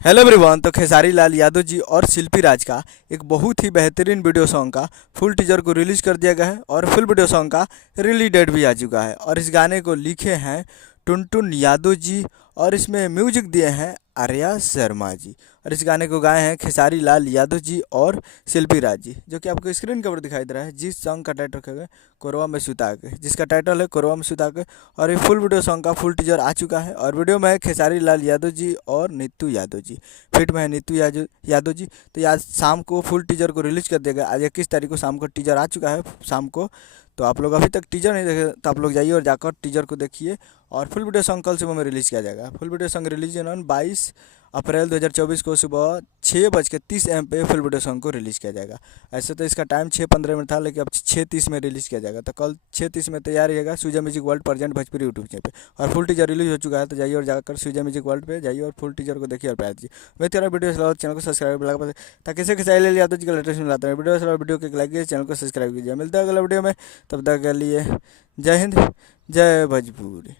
Hello everyone. तो खेसारी लाल यादव जी और शिल्पी राज का एक बहुत ही बेहतरीन वीडियो सॉन्ग का फुल टीजर को रिलीज कर दिया गया है और फुल वीडियो सॉन्ग का रिलीज डेट भी आ चुका है। और इस गाने को लिखे हैं टुनटुन यादव जी और इसमें म्यूजिक दिए हैं आर्या शर्मा जी। और इस गाने को गाए हैं खेसारी लाल यादव जी और शिल्पी राज जी, जो कि आपको स्क्रीन के ऊपर दिखाई दे रहा है। जिस सॉन्ग का टाइटल रखा गया है कोरवा में सुता के, जिसका टाइटल है कोरवा में सुता के। और ये फुल वीडियो सॉन्ग का फुल टीजर आ चुका है और वीडियो में है खेसारी लाल यादव जी और नीतू यादव जी। फिट में है नीतू यादव जी। तो ये आज शाम को फुल टीजर को रिलीज कर दिया गया। आज 21 तारीख को शाम को टीजर आ चुका है शाम को। तो आप लोग अभी तक टीजर नहीं देखे तो आप लोग जाइए और जाकर टीजर को देखिए। और फुल वीडियो सॉन्ग कल सुबह में रिलीज़ किया जाएगा। Full video song release on 22 अप्रैल 2024 को सुबह 6:30 AM पे फुल वीडियो सॉन्ग को रिलीज़ किया जाएगा। ऐसे तो इसका टाइम 6:15 में था, लेकिन अब 6:30 में रिलीज़ किया जाएगा। तो कल 6:30 में तैयार रहिएगा Surya music world present Bhojpuri YouTube channel पे। और फुल टीजर रिलीज हो चुका है, तो जाइए और जाकर सूर्या म्यूजिक वर्ल्ड पे जाइए और फुल टीजर को देखिए और प्यार दीजिए। मैं तेरा वीडियो चलाओ, चैनल को सब्सक्राइब लगा ताकि कैसे खेसारी लाल यादव जी का लेटेस्ट मिलाता है वीडियो चलाओ। वीडियो को लाइक कीजिए, चैनल को सब्सक्राइब कीजिए। मिलता है अगला वीडियो में, तब तक के लिए जय हिंद, जय भोजपुरी।